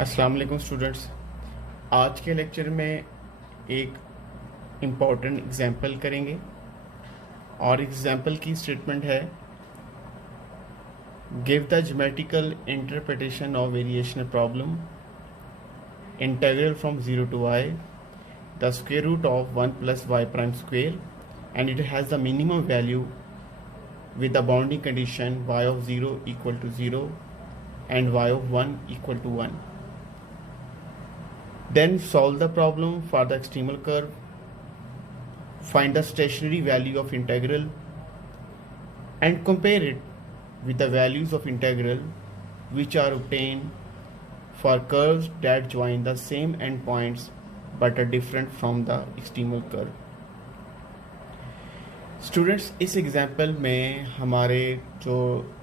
अस्सलाम वालेकुम स्टूडेंट्स। आज के लेक्चर में एक इम्पॉर्टेंट एग्जाम्पल करेंगे और एग्जाम्पल की स्टेटमेंट है give the geometrical interpretation of variation problem integral from 0 to y the square root of 1 plus y prime square and it has the minimum value with the bounding condition y of 0 equal to 0 and y of 1 equal to 1. Then solve the problem for the extremal curve. Find the stationary value of integral and compare it with the values of integral which are obtained for curves that join the same endpoints but are different from the extremal curve. Students, इस example में हमारे जो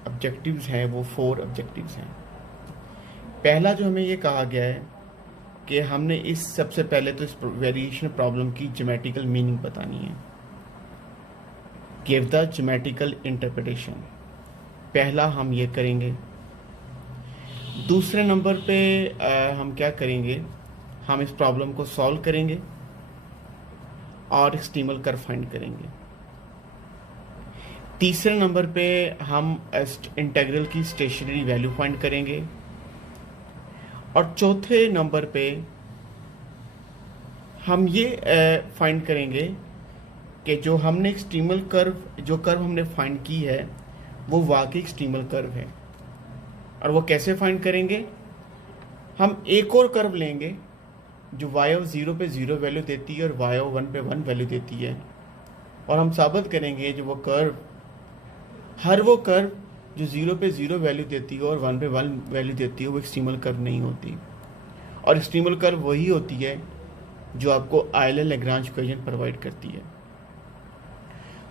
objectives हैं वो 4 objectives हैं। पहला जो हमें ये कहा गया है कि हमने इस सबसे पहले तो इस वेरिएशन प्रॉब्लम की ज्योमेट्रिकल मीनिंग बतानी है। गिव द ज्योमेट्रिकल इंटरप्रिटेशन, पहला हम ये करेंगे। दूसरे नंबर पे हम क्या करेंगे, हम इस प्रॉब्लम को सॉल्व करेंगे और एक्सट्रीमल कर्व फाइंड करेंगे। तीसरे नंबर पे हम इंटीग्रल की स्टेशनरी वैल्यू फाइंड करेंगे और चौथे नंबर पे हम ये फाइंड करेंगे कि जो हमने एक्सट्रीमल कर्व जो कर्व हमने फाइंड की है वो वाकई एक्सट्रीमल कर्व है। और वो कैसे फाइंड करेंगे, हम एक और कर्व लेंगे जो y ऑफ 0 पे 0 वैल्यू देती है और y ऑफ 1 पे 1 वैल्यू देती है, और हम साबित करेंगे जो वो कर्व वो कर्व जो 0 पे 0 वैल्यू देती है और 1 पे 1 वैल्यू देती है वो एक्सट्रीमल कर्व नहीं होती। और एक्सट्रीमल कर्व वही होती है जो आपको आयलर-लैग्रांज इक्वेशन प्रोवाइड करती है।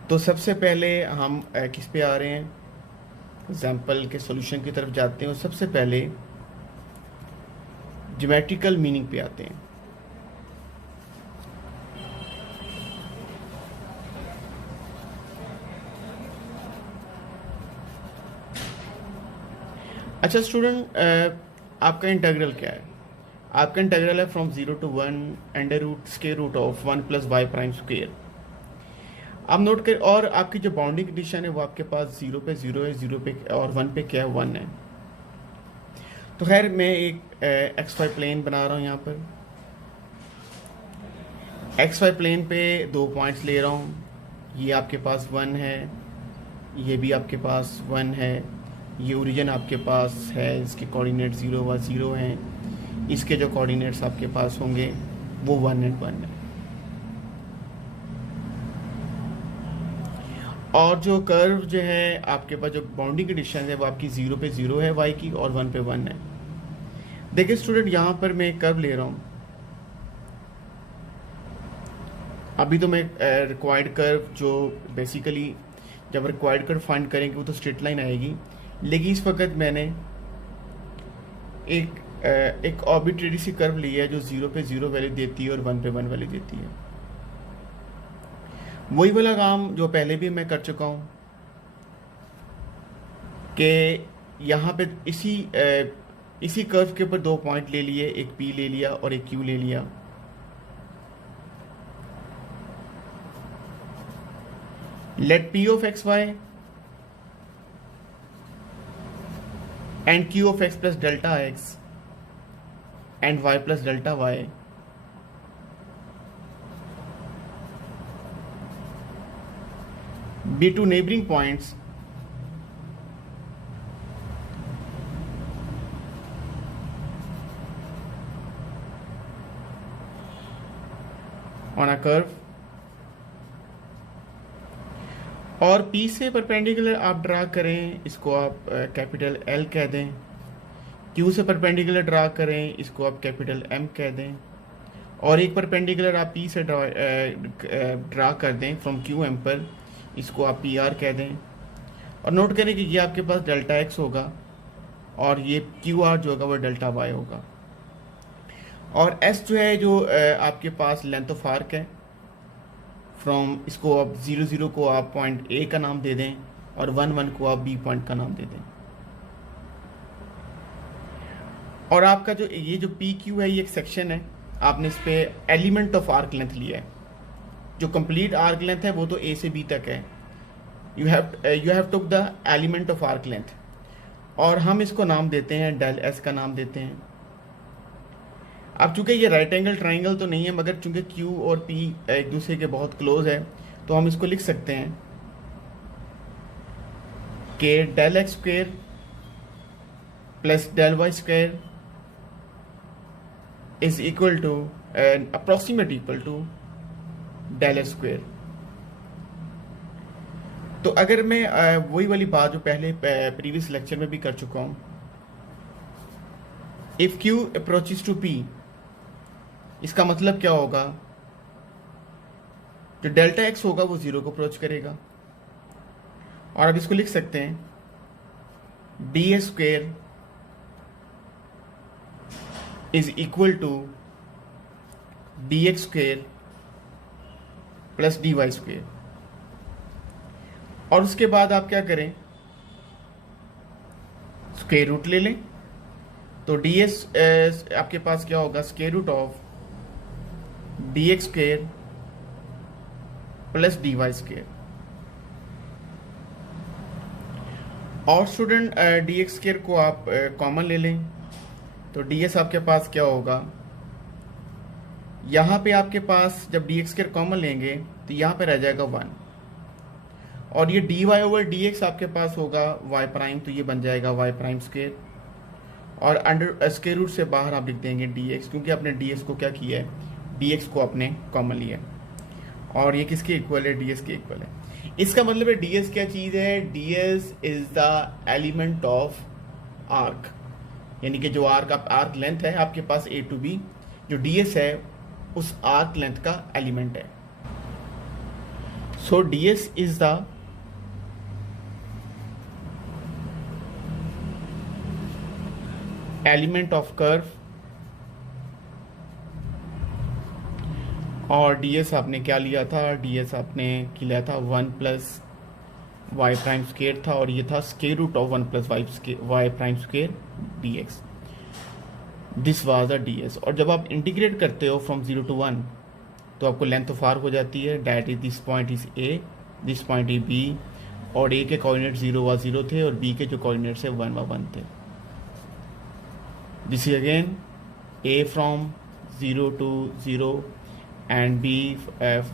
तो सबसे पहले हम किस पे आ रहे हैं, एग्जाम्पल के सॉल्यूशन की तरफ जाते हैं और सबसे पहले ज्योमेट्रिकल मीनिंग पे आते हैं। अच्छा स्टूडेंट, आपका इंटीग्रल क्या है? आपका इंटीग्रल है from 0 to 1 under root square root of 1 plus Y prime square. आप नोट कर, और आपकी जो बाउंडिंग कंडीशन है वो आपके पास 0 पे 0 है, 0 पे और 1 पे क्या है, 1 है। तो खैर मैं एक एक्स वाई प्लेन बना रहा हूँ। यहाँ पर एक्स वाई प्लेन पे 2 पॉइंट्स ले रहा हूँ। ये आपके पास 1 है, ये भी आपके पास 1 है, ये ओरिजिन आपके पास है, इसके कोऑर्डिनेट 0 व 0 हैं, इसके जो कोऑर्डिनेट्स आपके पास होंगे वो 1 and 1 है। और जो कर्व जो है आपके पास जो बाउंडिंग कंडीशन है वो आपकी 0 पे 0 है y की और 1 पे 1 है। देखिए स्टूडेंट, यहाँ पर मैं कर्व ले रहा हूँ। अभी तो मैं रिक्वायर्ड कर्व जो बेसिकली जब रिक्वायर्ड कर्व फाइंड करेंगे वो तो स्ट्रेट लाइन आएगी, लेकिन इस वक्त मैंने एक आर्बिट्रेरी सी कर्व ली है जो 0 पे 0 वैल्यू देती है और 1 पे 1 वैल्यू देती है। वही वाला काम जो पहले भी मैं कर चुका हूँ कि यहाँ पे इसी कर्व के ऊपर 2 पॉइंट ले लिए, एक P ले लिया और एक Q ले लिया। Let P of x y and q of x plus delta x and y plus delta y be two neighboring points on a curve, और P से परपेंडिकुलर आप ड्रा करें, इसको आप कैपिटल L कह दें। Q से परपेंडिकुलर ड्रा करें, इसको आप कैपिटल M कह दें। और एक परपेंडिकुलर आप P से ड्रा कर दें फ्रॉम QM पर, इसको आप PR कह दें। और नोट करें कि ये आपके पास डेल्टा X होगा और ये QR जो होगा वो डेल्टा Y होगा। और S जो है जो आपके पास लेंथ ऑफ आर्क है फ्रॉम, इसको आप 0 0 को आप पॉइंट A का नाम दे दें और 1 1 को आप B पॉइंट का नाम दे दें। और आपका जो ये जो पी क्यू है ये एक सेक्शन है, आपने इस पे एलिमेंट ऑफ आर्क लेंथ लिया है। जो कंप्लीट आर्क लेंथ है वो तो ए से बी तक है, you have took the element of arc length, और हम इसको नाम देते हैं डेल एस का नाम देते हैं। अब चूंकि ये राइट एंगल ट्राइंगल तो नहीं है, मगर चूंकि क्यू और पी एक दूसरे के बहुत क्लोज है, तो हम इसको लिख सकते हैं कि del x square plus del y square is equal to approximate equal to del x square. तो अगर मैं वही वाली बात जो पहले प्रीवियस लेक्चर में भी कर चुका हूं, if q approaches to p, इसका मतलब क्या होगा, जो डेल्टा एक्स होगा वो जीरो को अप्रोच करेगा। और अब इसको लिख सकते हैं d x square is equal to d x square plus d y square. और उसके बाद आप क्या करें, स्क्वायर रूट ले लें, तो डी एक्स आपके पास क्या होगा, square root of d x square plus d y square. और स्टूडेंट डी एक्स स्क्वेयर को आप कॉमन ले लें, तो डी एस आपके पास क्या होगा, यहां पे आपके पास जब डी एक्स स्क्वेयर कॉमन लेंगे तो यहां पे रह जाएगा 1, और ये d y over d x आपके पास होगा वाई प्राइम, तो ये बन जाएगा वाई प्राइम स्क्वेयर, और अंडर स्क्वायर रूट से बाहर आप लिख देंगे डी एक्स, क्योंकि आपने डी एक्स को क्या किया है, डी एक्स को आपने कॉमन लिया, और ये किसके इक्वल है, डी एस के इक्वल है। इसका मतलब है डी एस क्या चीज़ है, D S is the element of arc, यानी कि जो आर्क लेंथ है आपके पास ए टू बी, जो डी एस है उस आर्क लेंथ का एलिमेंट है। So D S is the element of curve, और डी एस आपने क्या लिया था, डी एस आपने लिया था 1 प्लस वाई प्राइम स्क्वेयर था, और ये था square root of 1 plus Y prime square d x, this was the d s. और जब आप इंटीग्रेट करते हो फ्रॉम 0 to 1, तो आपको लेंथ ऑफ आर्क हो जाती है, that is this point is a, this point is b, और ए के कोऑर्डिनेट 0 थे और बी के जो कोऑर्डिनेट्स है 1 थे। This is again a from 0 to 0 and b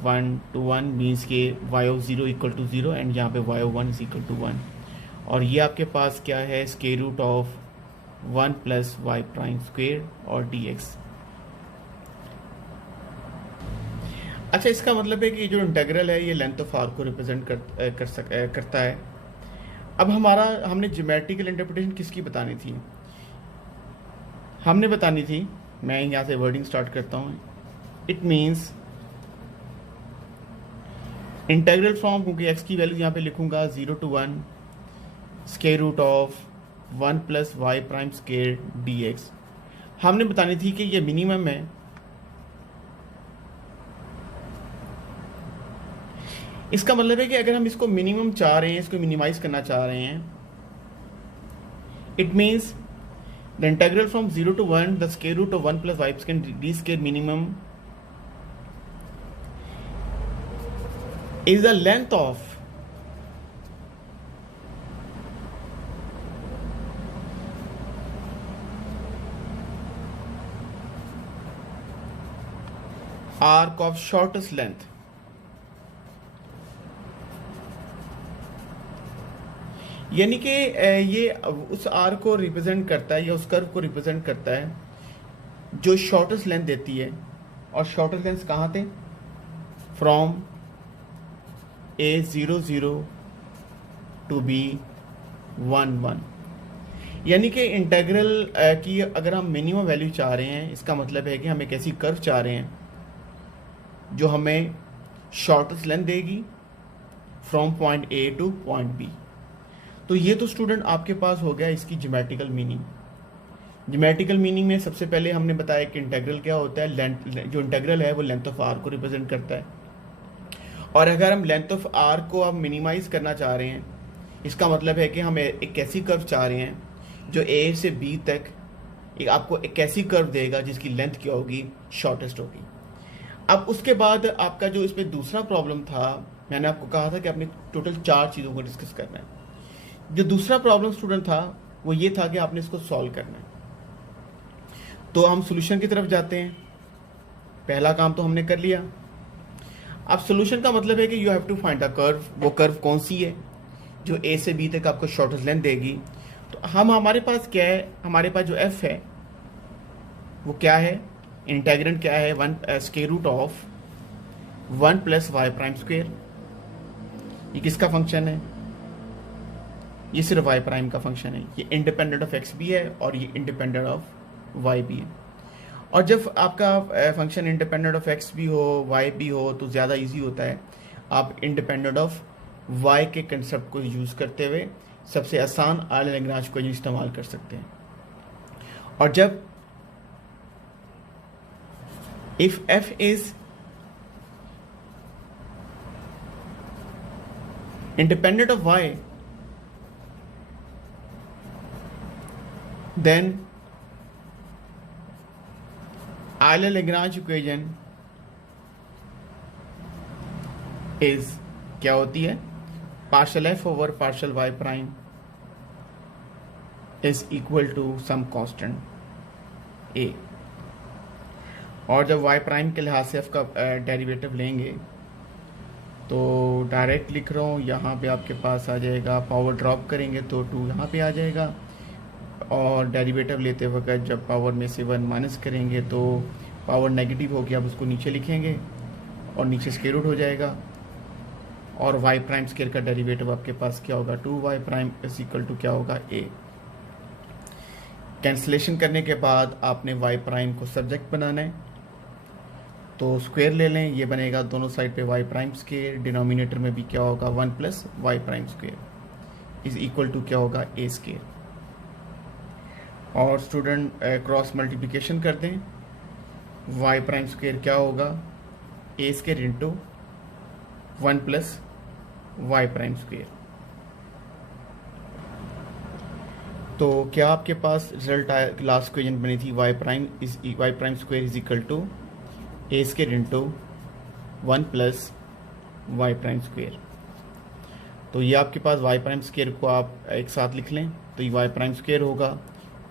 1 to 1 means के y of 0 equal to 0 and यहाँ पे y of 1 is equal to 1, और ये आपके पास क्या है, square root of 1 plus Y prime square और dx। अच्छा, इसका मतलब है कि जो इंटीग्रल है ये लेंथ ऑफ आर्क को रिप्रेजेंट करता है। अब हमने ज्योमेट्रिकल इंटरप्रिटेशन किसकी बतानी थी, हमने बतानी थी, मैं यहाँ से वर्डिंग स्टार्ट करता हूँ, इट मीन्स इंटीग्रल फ्रॉम, क्योंकि एक्स की वैल्यू यहाँ पे लिखूंगा 0 to 1 square root of 1 plus Y prime square d x. हमने बतानी थी कि ये मिनिमम है, इसका मतलब है कि अगर हम इसको मिनिमम चाह रहे हैं, इसको मिनिमाइज करना चाह रहे हैं, it means the integral from 0 to 1 the square root of 1 plus y square d square minimum is the length of arc of shortest length, यानी कि ये उस आर्क को रिप्रेजेंट करता है या उस कर्व को रिप्रेजेंट करता है जो शॉर्टेस्ट लेंथ देती है, और शॉर्टेस्ट लेंथ कहाँ थे, फ्रॉम A00 टू B11, यानी कि इंटीग्रल की अगर हम मिनिमम वैल्यू चाह रहे हैं, इसका मतलब है कि हम एक ऐसी कर्व चाह रहे हैं जो हमें शॉर्टेस्ट लेंथ देगी from point a to point b. तो ये तो स्टूडेंट आपके पास हो गया इसकी ज्योमेट्रिकल मीनिंग। ज्योमेट्रिकल मीनिंग में सबसे पहले हमने बताया कि इंटीग्रल क्या होता है, लेंथ, जो इंटीग्रल है वो लेंथ ऑफ आर्क को रिप्रेजेंट करता है, और अगर हम लेंथ ऑफ आर्क को अब मिनिमाइज करना चाह रहे हैं, इसका मतलब है कि हम एक ऐसी कर्व चाह रहे हैं जो ए से बी तक एक आपको एक ऐसी कर्व देगा जिसकी लेंथ क्या होगी, शॉर्टेस्ट होगी। अब उसके बाद आपका जो इसमें दूसरा प्रॉब्लम था, मैंने आपको कहा था कि आपने टोटल 4 चीज़ों को डिस्कस करना है। जो दूसरा प्रॉब्लम स्टूडेंट था वो ये था कि आपने इसको सॉल्व करना है। तो हम सोल्यूशन की तरफ जाते हैं। पहला काम तो हमने कर लिया। अब सोल्यूशन का मतलब है कि you have to find a curve. वो कर्व कौन सी है जो ए से बी तक आपको शॉर्टेस्ट लेंथ देगी। तो हमारे पास क्या है, हमारे पास जो एफ है वो क्या है, इंटेग्रेंट क्या है, 1 square root of 1 plus Y prime square. ये किसका फंक्शन है, ये सिर्फ वाई प्राइम का फंक्शन है। ये इंडिपेंडेंट ऑफ एक्स भी है और ये इंडिपेंडेंट ऑफ वाई भी है। और जब आपका फंक्शन इंडिपेंडेंट ऑफ एक्स भी हो वाई भी हो तो ज़्यादा इजी होता है। आप इंडिपेंडेंट ऑफ वाई के कंसेप्ट को यूज़ करते हुए सबसे आसान आर्ले लैग्रांज को इस्तेमाल कर सकते हैं। और जब if F is independent of y, then Euler-Lagrange equation is क्या होती है, partial f over partial y prime is equal to some constant a। और जब y प्राइम के लिहाज से f का डेरिवेटिव लेंगे तो डायरेक्ट लिख रहा हूँ, यहाँ पे आपके पास आ जाएगा, पावर ड्रॉप करेंगे तो 2 यहाँ पे आ जाएगा। और डेरिवेटिव लेते वक्त जब पावर में से 1 माइनस करेंगे तो पावर नेगेटिव होगी, आप उसको नीचे लिखेंगे और नीचे स्क्वायर रूट हो जाएगा। और वाई प्राइम स्क्वायर का डेरिवेटिव आपके पास क्या होगा, 2y prime is equal to क्या होगा, a। कैंसलेशन करने के बाद आपने वाई प्राइम को सब्जेक्ट बनाना है, तो स्क्वायर ले लें, ये बनेगा दोनों साइड पे वाई प्राइम स्क्वायर, डिनोमिनेटर में भी क्या होगा 1 plus Y prime square is equal to क्या होगा, a स्क्वायर। और स्टूडेंट क्रॉस मल्टीप्लिकेशन कर दें, वाई प्राइम स्क्वायर क्या होगा, a square into 1 plus Y prime square. तो क्या आपके पास रिजल्ट आया, लास्ट इक्वेशन बनी थी y prime square is equal to a square into 1 plus Y prime square. तो ये आपके पास वाई प्राइम स्क्वायर को आप एक साथ लिख लें, तो ये वाई प्राइम स्क्वायर होगा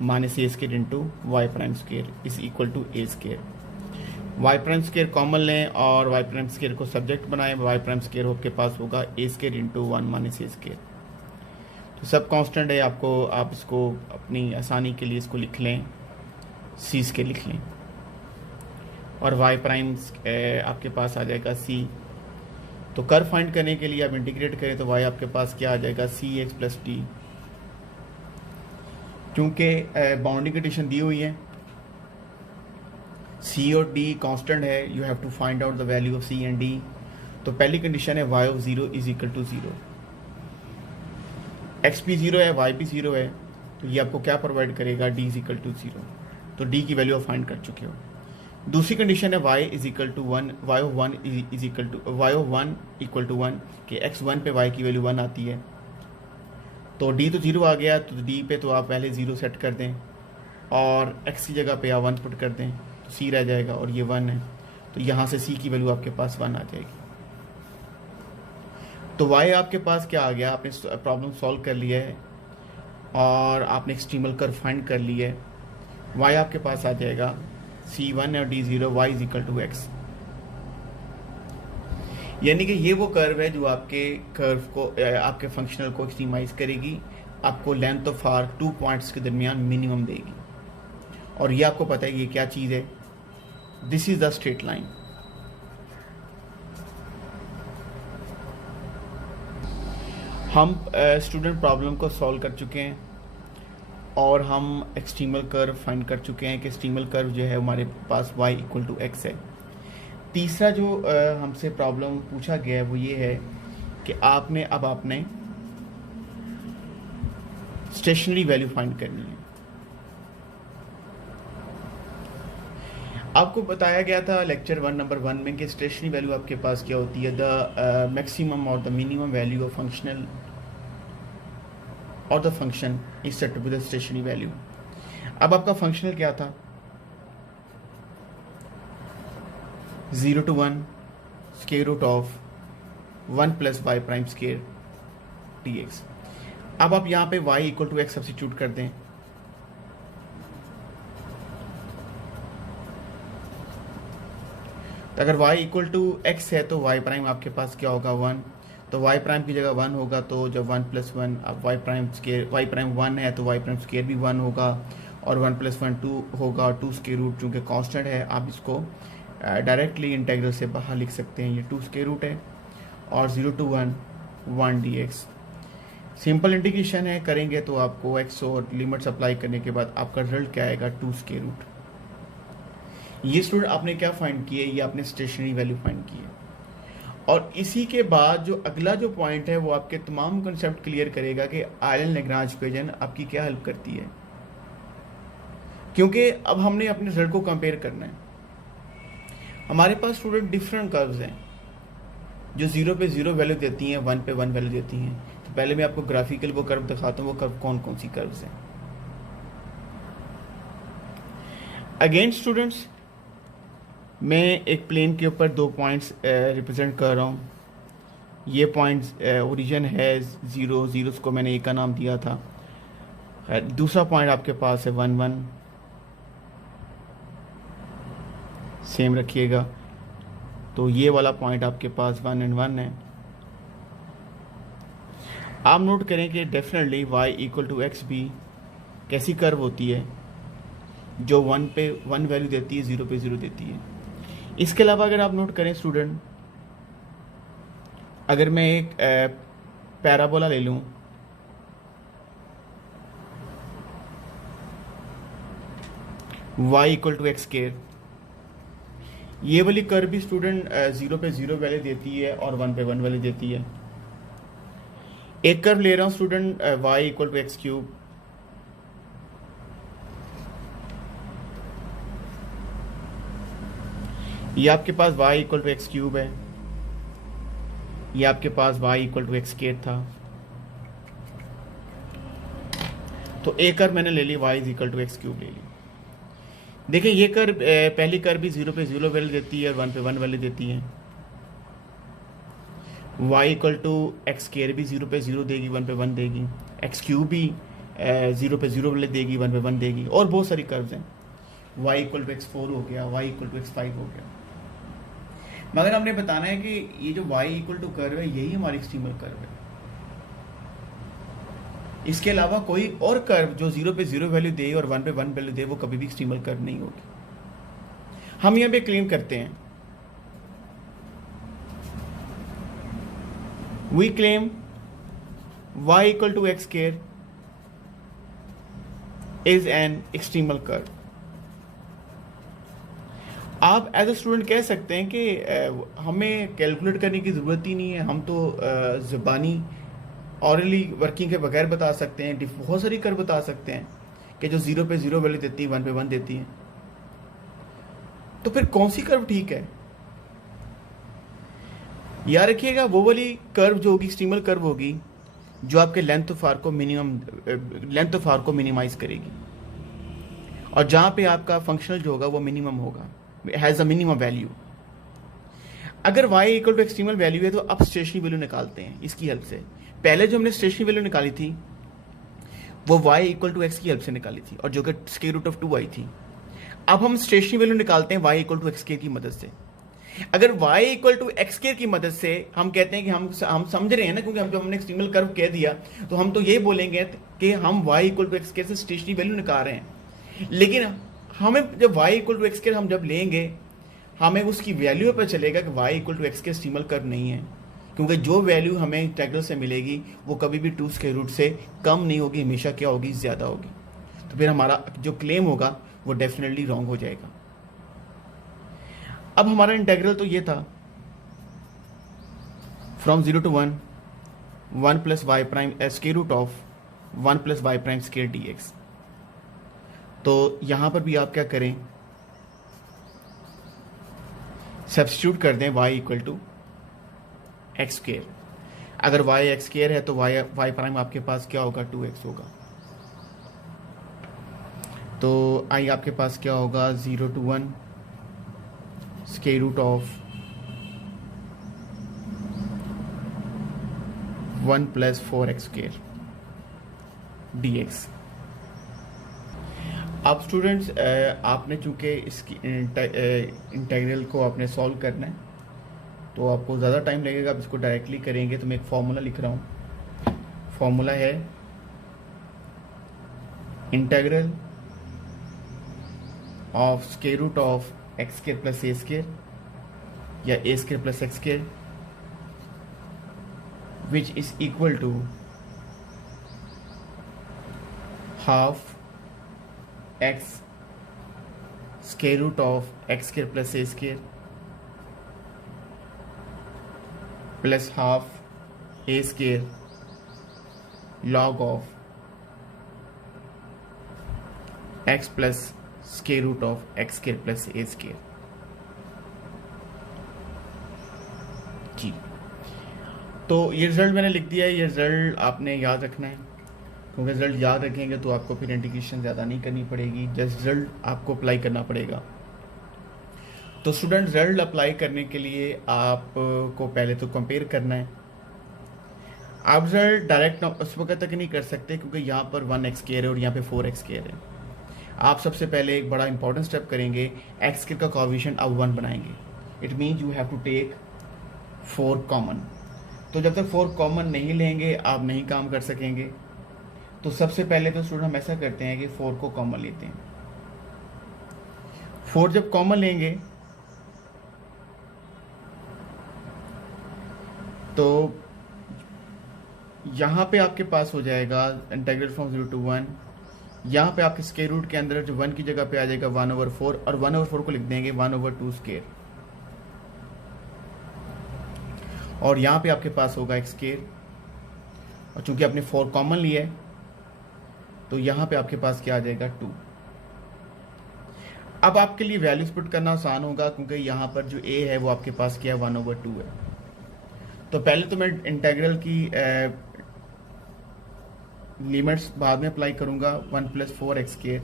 minus a square into y prime square is equal to a square. Y prime square common लें और वाई प्राइम स्क्वायर को सब्जेक्ट बनाएं, वाई प्राइम स्क्वायर आपके पास होगा a square into 1 minus a square. तो सब कांस्टेंट है, आपको आप इसको अपनी आसानी के लिए इसको लिख लें, c स्क्वायर लिख लें। और वाई प्राइम आपके पास आ जाएगा c। तो कर्व फाइंड करने के लिए आप इंटीग्रेट करें तो y आपके पास क्या आ जाएगा, सी एक्स प्लस टी। क्योंकि बाउंड्री कंडीशन दी हुई है, c और d कांस्टेंट है, you have to find out the value of c and d। तो पहली कंडीशन है y of 0 is equal to 0, x भी 0 है y भी 0 है, तो ये आपको क्या प्रोवाइड करेगा, d इज इक्वल टू 0। तो d की वैल्यू आप फाइंड कर चुके हो। दूसरी कंडीशन है y is equal to 1, y of 1 is equal to y of 1 equal to 1 कि x1 पे y की वैल्यू 1 आती है। तो d तो 0 आ गया, तो d पे तो आप पहले 0 सेट कर दें और x की जगह पे आप 1 पुट कर दें, तो c रह जाएगा और ये 1 है, तो यहाँ से c की वैल्यू आपके पास 1 आ जाएगी। तो y आपके पास क्या आ गया, आपने प्रॉब्लम सॉल्व कर लिया है और आपने एक्सट्रीमल कर्व फाइंड कर लिया है। y आपके पास आ जाएगा c1 और d0, y is equal to x। यानी कि ये वो कर्व है जो आपके कर्व को, आपके फंक्शनल को एक्सट्रीमाइज करेगी, आपको लेंथ ऑफ आर्क 2 पॉइंट्स के दरमियान मिनिमम देगी। और ये आपको पता है ये क्या चीज़ है, this is the straight line. हम स्टूडेंट प्रॉब्लम को सॉल्व कर चुके हैं और हम एक्सट्रीमल कर्व फाइंड कर चुके हैं कि एक्सट्रीमल कर्व जो है हमारे पास y इक्वल टू x है। तीसरा जो हमसे प्रॉब्लम पूछा गया है वो ये है कि आपने स्टेशनरी वैल्यू फाइंड करनी है। आपको बताया गया था लेक्चर 1 नंबर 1 में कि स्टेशनरी वैल्यू आपके पास क्या होती है, द मैक्सिमम और the minimum value of functional और the function is set to be the stationary value. अब आपका फंक्शनल क्या था, 0 to 1 square root of 1 plus Y prime square dx। अब आप यहाँ पे y equal to X substitute कर दें, तो अगर y इक्वल टू एक्स है तो y प्राइम आपके पास क्या होगा 1, तो y प्राइम की जगह 1 होगा, तो जब 1 प्लस 1 अब y prime square, y prime 1 है तो y प्राइम स्क्वायर भी 1 होगा, और 1 प्लस 1 2 होगा, 2 स्क्वायर रूट चूँकि कांस्टेंट है आप इसको डायरेक्टली इंटीग्रल से बाहर लिख सकते हैं, ये 2 स्क्वायर रूट है, और 0 to 1 dx। सिंपल इंटीग्रेशन है, करेंगे तो आपको x और लिमिट्स अप्लाई करने के बाद आपका रिजल्ट क्या आएगा 2 स्क्वायर रूट। ये स्टूडेंट आपने क्या फाइंड किए, ये आपने स्टेशनरी वैल्यू फाइंड की है। और इसी के बाद जो अगला जो पॉइंट है वो आपके तमाम कंसेप्ट क्लियर करेगा कि आयलन-लैग्रांज इक्वेशन आपकी क्या हेल्प करती है, क्योंकि अब हमने अपने रिजल्ट को कंपेयर करना है। हमारे पास स्टूडेंट डिफरेंट कर्व्स हैं जो 0 पे 0 वैल्यू देती हैं, 1 पे 1 वैल्यू देती हैं। तो पहले मैं आपको ग्राफिकल वो कर्व दिखाता हूँ, वो कर्व कौन कौन सी कर्व्स हैं। अगेन स्टूडेंट्स, मैं एक प्लेन के ऊपर 2 पॉइंट्स रिप्रेजेंट कर रहा हूँ। ये पॉइंट्स ओरिजिन है 0, जीरोस को मैंने ए का नाम दिया था। दूसरा पॉइंट आपके पास है 1 1, सेम रखिएगा। तो ये वाला पॉइंट आपके पास 1 and 1 है। आप नोट करें कि definitely y equal to x भी कैसी कर्व होती है जो 1 पे 1 वैल्यू देती है, 0 पे 0 देती है। इसके अलावा अगर आप नोट करें स्टूडेंट, अगर मैं एक पैराबोला ले लूँ, y equal to x square, ये वाली कर्व भी स्टूडेंट 0 पे 0 वैल्यू देती है और 1 पे 1 वैल्यू देती है। एक कर्व ले रहा हूँ student y equal to x cube, ये आपके पास y equal to x cube है, ये आपके पास y equal to x square था। तो एक कर्व मैंने ले ली y is equal to x cube ले ली। देखिए ये कर्व पहली कर्व भी 0 पे 0 वैल्यू देती है और 1 पे 1 वैल्यू देती है। y equal to x square भी 0 पे 0 देगी, 1 पे 1 देगी। एक्स क्यूब भी 0 पे 0 वैल्यू देगी, 1 पे 1 देगी। और बहुत सारी कर्व्स हैं। y इक्वल टू एक्स 4 हो गया, y इक्वल टू एक्स 5 हो गया। मगर हमने बताना है कि ये जो y इक्वल टू कर्व है यही हमारी एक्सट्रीमल कर्व है। इसके अलावा कोई और कर्व जो 0 पे 0 वैल्यू दे और 1 पे 1 वैल्यू दे वो कभी भी एक्सट्रीमल कर्व नहीं होगी। हम यहाँ पे क्लेम करते हैं, we claim y equal to x square is an extremal curve. आप एज ए स्टूडेंट कह सकते हैं कि हमें कैलकुलेट करने की ज़रूरत ही नहीं है, हम तो ज़बानी ऑरली वर्किंग के बगैर बता सकते हैं, बहुत सारी कर्व बता सकते हैं कि जो 0 पे 0 वैल्यू देती है, 1 पे 1 देती है। तो फिर कौन सी कर्व ठीक है? याद रखिएगा वो वाली कर्व जो होगी एक्सट्रीमल कर्व होगी जो आपके लेंथ ऑफ आर को मिनिमाइज करेगी, और जहां पे आपका फंक्शनल जो होगा वो मिनिमम होगा, हैज अ मिनिमम वैल्यू। अगर y equal to extremal value है तो अब स्टेशनरी वैल्यू निकालते हैं इसकी हेल्प से। पहले जो हमने स्टेशनरी वैल्यू निकाली थी वो y इक्वल टू एक्स की हेल्प से निकाली थी और जो कि स्क्वायर रूट ऑफ 2 आई थी। अब हम स्टेशनरी वैल्यू निकालते हैं y equal to x square की मदद से। अगर y equal to x square की मदद से हम कहते हैं कि हम समझ रहे हैं ना, क्योंकि जब हमने एक्सट्रीमल कर्व कह दिया तो हम तो ये बोलेंगे कि हम y equal to x square से स्टेशनरी वैल्यू निकाल रहे हैं। लेकिन हमें जब y equal to x square हम जब लेंगे हमें उसकी वैल्यू पर चलेगा कि y इक्वल टू एक्स के एक्सट्रीमल कर्व नहीं है, क्योंकि जो वैल्यू हमें इंटीग्रल से मिलेगी वो कभी भी 2 स्क्वायर रूट से कम नहीं होगी, हमेशा क्या होगी, ज़्यादा होगी। तो फिर हमारा जो क्लेम होगा वो डेफिनेटली रॉन्ग हो जाएगा। अब हमारा इंटीग्रल तो ये था from 0 to 1 plus Y prime square root of 1 plus Y prime square dx। तो यहाँ पर भी आप क्या करें, सब्स्टिट्यूट कर दें y equal to x square. अगर y एक्स स्क्वायर है तो y प्राइम आपके पास क्या होगा, 2x होगा। तो आई आपके पास क्या होगा, 0 to 1 square root of 1 + 4x square dx। अब स्टूडेंट्स आपने चूँकि इसकी इंटीग्रल को आपने सॉल्व करना है तो आपको ज़्यादा टाइम लगेगा। आप इसको डायरेक्टली करेंगे तो मैं एक फार्मूला लिख रहा हूँ। फार्मूला है integral of square root of x square plus a square या a square plus x square which is equal to half x square root of x square plus a square plus half a square log of x plus square root of x square plus a square. जी, तो ये result मैंने लिख दिया है। ये result आपने याद रखना है, क्योंकि रिजल्ट याद रखेंगे तो आपको फिर इंटीग्रेशन ज़्यादा नहीं करनी पड़ेगी, जस्ट रिजल्ट आपको अप्लाई करना पड़ेगा। तो स्टूडेंट, रिजल्ट अप्लाई करने के लिए आपको पहले तो कंपेयर करना है। आप रिजल्ट डायरेक्ट उस वक्त तक नहीं कर सकते क्योंकि यहाँ पर 1x स्क्वायर है और यहाँ पे 4x स्क्वायर है। आप सबसे पहले एक बड़ा इंपॉर्टेंट स्टेप करेंगे, x स्क्वायर का कोएफिशिएंट आप 1 बनाएंगे। It means you have to take 4 common. तो जब तक 4 कॉमन नहीं लेंगे आप नहीं काम कर सकेंगे। तो सबसे पहले तो स्टूडेंट हम ऐसा करते हैं कि 4 को कॉमन लेते हैं। 4 जब कॉमन लेंगे तो यहाँ पे आपके पास हो जाएगा इंटीग्रल फ्रॉम 0 to 1। यहाँ पे आपके स्क्वायर रूट के अंदर जो 1 की जगह पे आ जाएगा 1/4 और 1/4 को लिख देंगे 1/2 स्क्वायर। और यहाँ पे आपके पास होगा x स्क्वायर और चूंकि आपने 4 कॉमन लिया है तो यहाँ पे आपके पास क्या आ जाएगा 2। अब आपके लिए वैल्यूज पुट करना आसान होगा क्योंकि यहाँ पर जो a है वो आपके पास क्या है 1/2 है। तो पहले तो मैं इंटीग्रल की लिमिट्स बाद में अप्लाई करूंगा। 1 + 4x स्क्वायर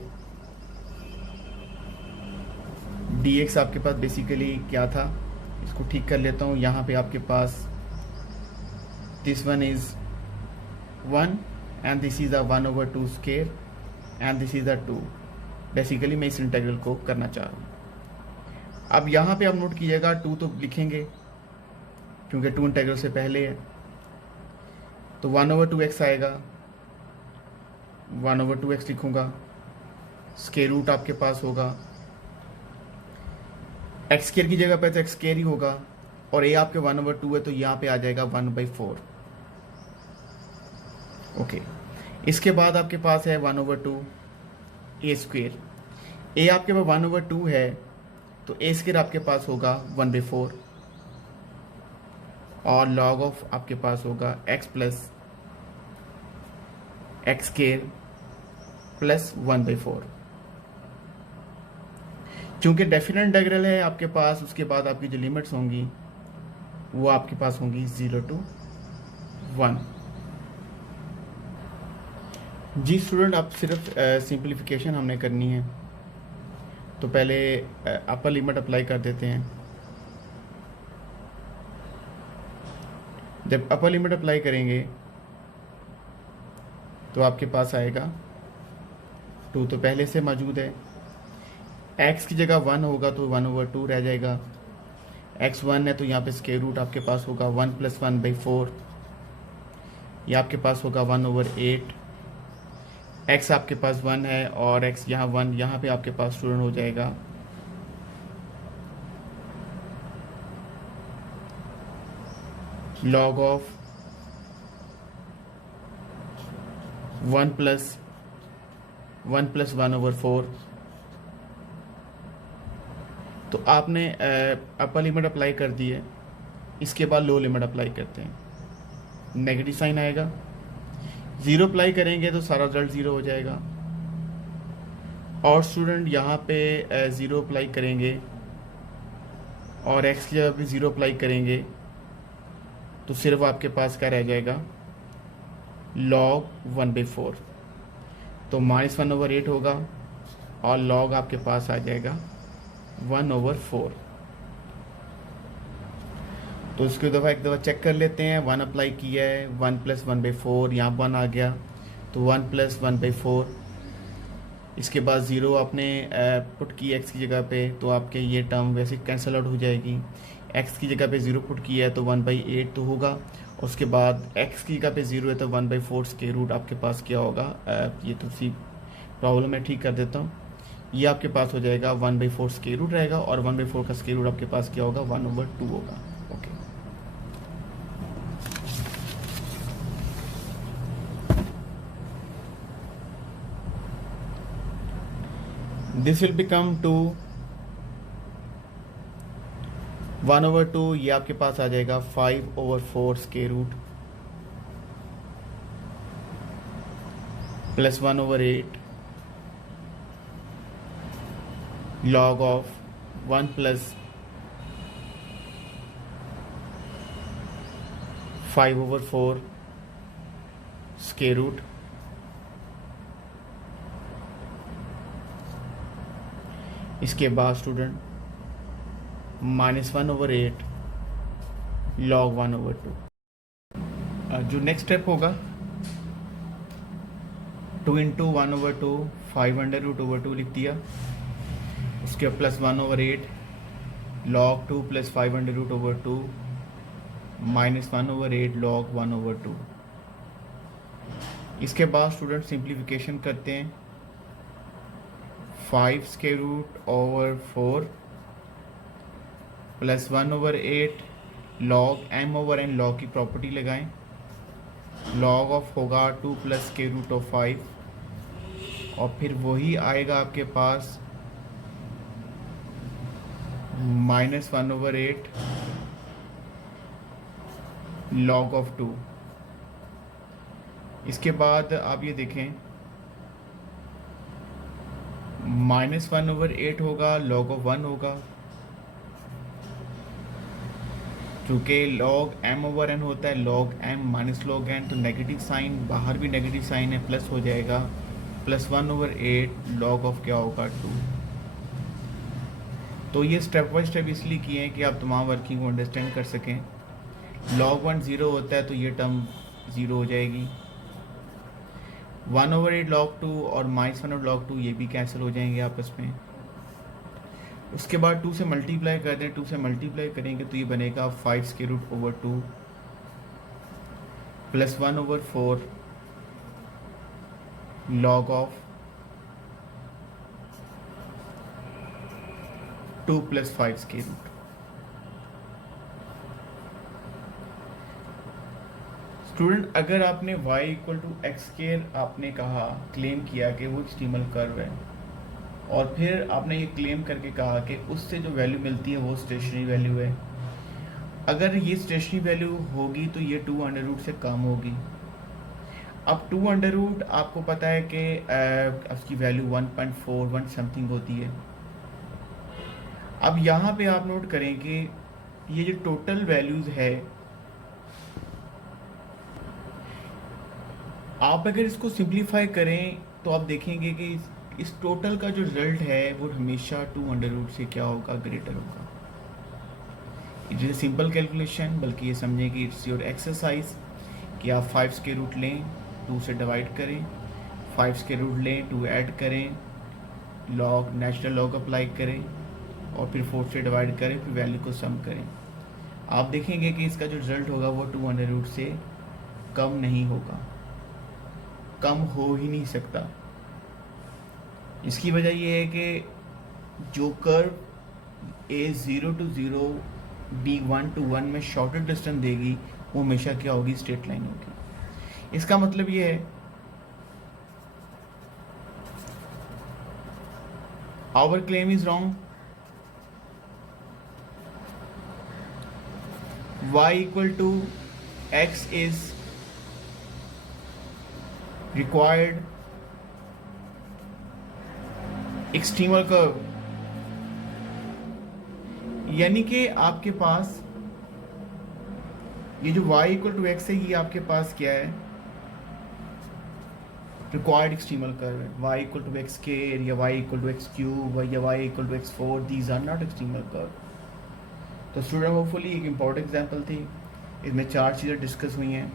dx आपके पास बेसिकली क्या था, इसको ठीक कर लेता हूँ। यहाँ पे आपके पास this one is 1 and this is 1/2 square and this is 2। Basically मैं इस इंटीग्रल को करना चाह रहा हूँ। अब यहाँ पे आप नोट कीजिएगा 2 तो लिखेंगे क्योंकि 2 इंटीग्रल से पहले है, तो 1/2x आएगा। 1/2x लिखूंगा। स्क्वायर रूट आपके पास होगा x स्क्वायर की जगह पे तो x स्क्वायर ही होगा और a आपके 1/2 है तो यहाँ पे आ जाएगा 1/4। ओके, इसके बाद आपके पास है 1/2 a स्क्वायर। a आपके पास 1/2 है तो a स्क्वायर आपके पास होगा 1/4 और log ऑफ आपके पास होगा x plus x square plus 1/4। चूंकि डेफिनेट इंटीग्रल है आपके पास, उसके बाद आपकी जो लिमिट्स होंगी वो आपके पास होंगी 0 to 1। जी स्टूडेंट, आप सिर्फ सिंप्लीफिकेशन हमने करनी है तो पहले अपर लिमिट अप्लाई कर देते हैं। जब अपर लिमिट अप्लाई करेंगे तो आपके पास आएगा 2 तो पहले से मौजूद है। x की जगह 1 होगा तो 1/2 रह जाएगा। x 1 है तो यहाँ पे स्क्वायर रूट आपके पास होगा 1 + 1/4। ये आपके पास होगा 1/8। x आपके पास 1 है और x यहाँ 1, यहाँ पे आपके पास स्टूडेंट हो जाएगा log ऑफ 1 + 1/4। तो आपने अपर लिमिट अप्लाई कर दी है, इसके बाद लो लिमिट अप्लाई करते हैं। नेगेटिव साइन आएगा, 0 अप्लाई करेंगे तो सारा रिजल्ट 0 हो जाएगा। और स्टूडेंट यहाँ पे 0 अप्लाई करेंगे और x की जगह पे 0 अप्लाई करेंगे तो सिर्फ आपके पास क्या रह जाएगा log 1/4। तो -1/8 होगा और लॉग आपके पास आ जाएगा 1/4। तो उसकी दफ़ा एक दफ़ा चेक कर लेते हैं। 1 अप्लाई किया है, 1 + 1/4, यहाँ 1 आ गया तो 1 + 1/4। इसके बाद ज़ीरो आपने पुट की एक्स की जगह पे, तो आपके ये टर्म वैसे कैंसिल आउट हो जाएगी। एक्स की जगह पे ज़ीरो पुट किया है तो 1/8 तो होगा। उसके बाद एक्स की जगह पे ज़ीरो है तो 1/4 स्क्वायर रूट आपके पास क्या होगा। ये तो सी प्रॉब्लम मैं ठीक कर देता हूँ। ये आपके पास हो जाएगा 1/4 स्क्वायर रूट रहेगा, और 1/4 का स्क्वायर रूट आपके पास क्या होगा, 1/2 होगा। Okay, this will become to 1/2। ये आपके पास आ जाएगा 5/4 square root plus 1/8 log of 1 + 5/4 square root. इसके बाद स्टूडेंट -1/8 log 1/2। जो नेक्स्ट स्टेप होगा 2 × 1/2 5√2 लिख दिया। उसके प्लस 1/8 log 2 + 5√2 -1/8 log 1/2। इसके बाद स्टूडेंट सिंप्लीफिकेशन करते हैं। 5√4 प्लस 1/8 log m/n log की प्रॉपर्टी लगाएं। log ऑफ होगा 2 + √5, और फिर वही आएगा आपके पास -1/8 log ऑफ 2। इसके बाद आप ये देखें -1/8 होगा, log ऑफ 1 होगा। चूँकि log m/n होता है log m - log n, तो नेगेटिव साइन, बाहर भी नेगेटिव साइन है, प्लस हो जाएगा प्लस 1/8 log ऑफ क्या होगा 2। तो ये स्टेप बाय स्टेप इसलिए किए हैं कि आप तमाम वर्किंग को अंडरस्टैंड कर सकें। log 1 0 होता है तो ये टर्म 0 हो जाएगी। 1/8 log 2 और -1 log 2 ये भी कैंसिल हो जाएंगे आपस में। उसके बाद 2 से मल्टीप्लाई कर दें, 2 से मल्टीप्लाई करेंगे तो ये बनेगा 5√2 plus 1/4 log of 2 + 5 square root. Student अगर आपने y = x² आपने कहा, क्लेम किया कि वो एक्सट्रीमल कर्व है, और फिर आपने ये क्लेम करके कहा कि उससे जो वैल्यू मिलती है वो स्टेशनरी वैल्यू है। अगर ये स्टेशनरी वैल्यू होगी तो ये 2 से कम होगी। अब 2 आपको पता है कि उसकी वैल्यू 1.41 समथिंग होती है। अब यहाँ पे आप नोट करें कि ये जो टोटल वैल्यूज़ है, आप अगर इसको सिंप्लीफाई करें तो आप देखेंगे कि इस टोटल का जो रिजल्ट है वो हमेशा 2 से क्या होगा, ग्रेटर होगा। It is a simple calculation, बल्कि ये समझें कि इट्स योर एक्सरसाइज कि आप 5 स्क्वायर रूट लें, 2 से डिवाइड करें, 5 स्क्वायर रूट लें, 2 ऐड करें, लॉग नेचुरल लॉग अप्लाई करें, और फिर 4 से डिवाइड करें, फिर वैल्यू को सम करें। आप देखेंगे कि इसका जो रिजल्ट होगा वो 2 से कम नहीं होगा, कम हो ही नहीं सकता। इसकी वजह यह है कि जो curve A 0 to 0 B 1 to 1 में शॉर्टर डिस्टेंस देगी वो हमेशा क्या होगी, स्ट्रेट लाइन होगी। इसका मतलब ये है our claim is wrong. y = x is required extremal curve, यानी कि आपके पास ये जो y = x है, ये आपके पास क्या है, रिक्वायर्ड एक्सट्रीमल कर्व है, y equal to X square या y equal to x cube या y equal to X four, these are not extremal curve. तो स्टूडेंट होपफुली एक इम्पॉर्टेंट एग्जाम्पल थी, इसमें 4 चीज़ें डिस्कस हुई हैं।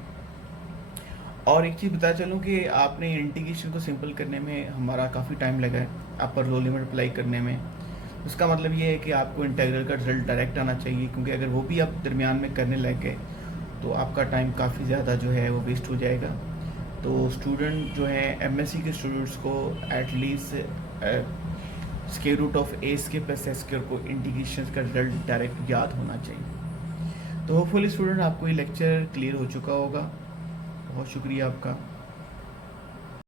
और एक चीज़ बता चलूँ कि आपने इंटीग्रेशन को सिंपल करने में हमारा काफ़ी टाइम लगा है, अपर लो लिमिट अप्लाई करने में। उसका मतलब ये है कि आपको इंटीग्रल का रिजल्ट डायरेक्ट आना चाहिए, क्योंकि अगर वो भी आप दरमियान में करने लग गए तो आपका टाइम काफ़ी ज़्यादा जो है वो वेस्ट हो जाएगा। तो स्टूडेंट जो है एमएससी के स्टूडेंट्स को at least square root of a square plus s square को इंटीग्रेशन का रिजल्ट डायरेक्ट याद होना चाहिए। तो होपफुली स्टूडेंट आपको ये लेक्चर क्लियर हो चुका होगा। बहुत शुक्रिया आपका।